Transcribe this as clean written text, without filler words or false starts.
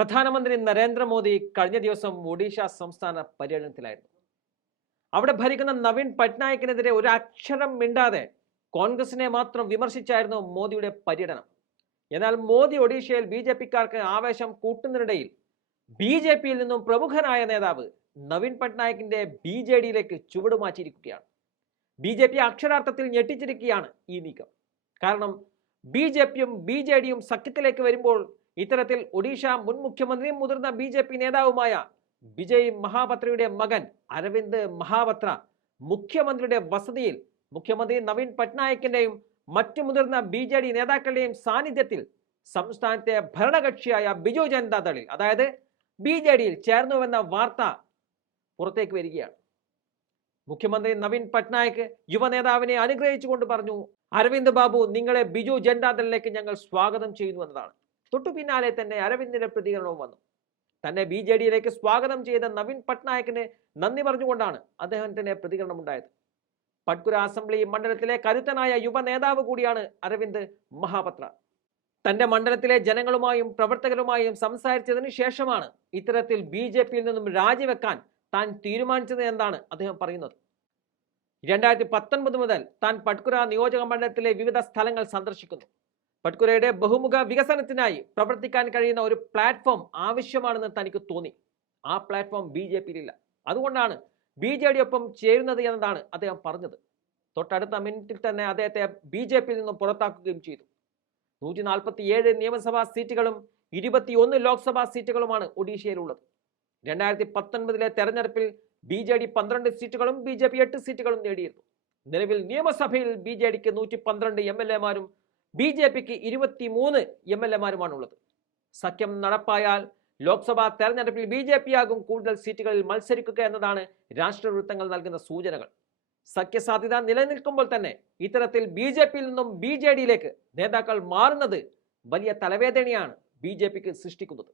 പ്രധാനമന്ത്രി നരേന്ദ്രമോദി കഴിഞ്ഞ ദിവസം ഒഡീഷ സംസ്ഥാന പര്യടനത്തിലായിരുന്നു. അവിടെ ഭരിക്കുന്ന നവീൻ പട്നായിക്കിനെതിരെ ഒരു അക്ഷരം മിണ്ടാതെ കോൺഗ്രസിനെ മാത്രം വിമർശിച്ചായിരുന്നു മോദിയുടെ പര്യടനം. എന്നാൽ മോദി ഒഡീഷയിൽ BJP-ക്കാർക്ക് ആവേശം കൂട്ടുന്നതിനിടയിൽ BJP-യിൽ നിന്നും പ്രമുഖനായ നേതാവ് നവീൻ പട്നായിക്കിന്റെ BJD-യിലേക്ക് ചുവടുമാറ്റിയിരിക്കുകയാണ്. BJP അക്ഷരാർത്ഥത്തിൽ ഞെട്ടിച്ചിരിക്കുകയാണ് ഈ നീക്കം. കാരണം BJP-യും BJD-യും സഖ്യത്തിലേക്ക് വരുമ്പോൾ ഇത്തരത്തിൽ ഒഡീഷ മുൻ മുഖ്യമന്ത്രിയും മുതിർന്ന BJP നേതാവുമായ വിജയ് മഹാപത്രയുടെ മകൻ അരവിന്ദ് മഹാപത്ര മുഖ്യമന്ത്രിയുടെ വസതിയിൽ മുഖ്യമന്ത്രി നവീൻ പട്നായിക്കിന്റെയും മറ്റു മുതിർന്ന BJD നേതാക്കളുടെയും സാന്നിധ്യത്തിൽ സംസ്ഥാനത്തെ ഭരണകക്ഷിയായ ബിജു ജനതാദളിൽ അതായത് BJD-യിൽ ചേർന്നുവെന്ന വാർത്ത പുറത്തേക്ക് വരികയാണ്. മുഖ്യമന്ത്രി നവീൻ പട്നായിക് യുവനേതാവിനെ അനുഗ്രഹിച്ചുകൊണ്ട് പറഞ്ഞു, അരവിന്ദ് ബാബു, നിങ്ങളെ ബിജു ജനതാദളിലേക്ക് ഞങ്ങൾ സ്വാഗതം ചെയ്യുന്നു എന്നതാണ്. തൊട്ടു പിന്നാലെ തന്നെ അരവിന്ദിന്റെ പ്രതികരണവും വന്നു. തന്നെ BJD-യിലേക്ക് സ്വാഗതം ചെയ്ത നവീൻ പട്നായിക്കിന് നന്ദി പറഞ്ഞുകൊണ്ടാണ് അദ്ദേഹത്തിന്റെ പ്രതികരണമുണ്ടായത്. പട്കുര അസംബ്ലി മണ്ഡലത്തിലെ കരുത്തനായ യുവ നേതാവ് കൂടിയാണ് അരവിന്ദ് മഹാപത്ര. തന്റെ മണ്ഡലത്തിലെ ജനങ്ങളുമായും പ്രവർത്തകരുമായും സംസാരിച്ചതിന് ശേഷമാണ് ഇത്തരത്തിൽ BJP-യിൽ നിന്നും രാജിവെക്കാൻ താൻ തീരുമാനിച്ചത് എന്നാണ് അദ്ദേഹം പറയുന്നത്. 2019 മുതൽ താൻ പട്കുര നിയോജക മണ്ഡലത്തിലെ വിവിധ സ്ഥലങ്ങൾ സന്ദർശിക്കുന്നു. പട്കുരയുടെ ബഹുമുഖ വികസനത്തിനായി പ്രവർത്തിക്കാൻ കഴിയുന്ന ഒരു പ്ലാറ്റ്ഫോം ആവശ്യമാണെന്ന് തനിക്ക് തോന്നി. ആ പ്ലാറ്റ്ഫോം BJP-യിലില്ല. അതുകൊണ്ടാണ് BJD-യൊപ്പം ചേരുന്നത് എന്നതാണ് അദ്ദേഹം പറഞ്ഞത്. തൊട്ടടുത്ത മിനിറ്റിൽ തന്നെ അദ്ദേഹത്തെ BJP-യിൽ നിന്നും പുറത്താക്കുകയും ചെയ്തു. 147 നിയമസഭാ സീറ്റുകളും 21 ലോക്സഭാ സീറ്റുകളുമാണ് ഒഡീഷയിലുള്ളത്. 2019 തെരഞ്ഞെടുപ്പിൽ BJD 12 സീറ്റുകളും BJP 8 സീറ്റുകളും നേടിയിരുന്നു. നിലവിൽ നിയമസഭയിൽ BJD-ക്ക് 112 MLA-മാരും BJP-ക്ക് 23 MLA-മാരുമാണുള്ളത്. സഖ്യം നടപ്പായാൽ ലോക്സഭാ തെരഞ്ഞെടുപ്പിൽ BJP-യാകും കൂടുതൽ സീറ്റുകളിൽ മത്സരിക്കുക എന്നതാണ് രാഷ്ട്രീയ വൃത്തങ്ങൾ നൽകുന്ന സൂചനകൾ. സഖ്യസാധ്യത നിലനിൽക്കുമ്പോൾ തന്നെ ഇത്തരത്തിൽ BJP-യിൽ നിന്നും BJD-യിലേക്ക് നേതാക്കൾ മാറുന്നത് വലിയ തലവേദനയാണ് BJP-ക്ക് സൃഷ്ടിക്കുന്നത്.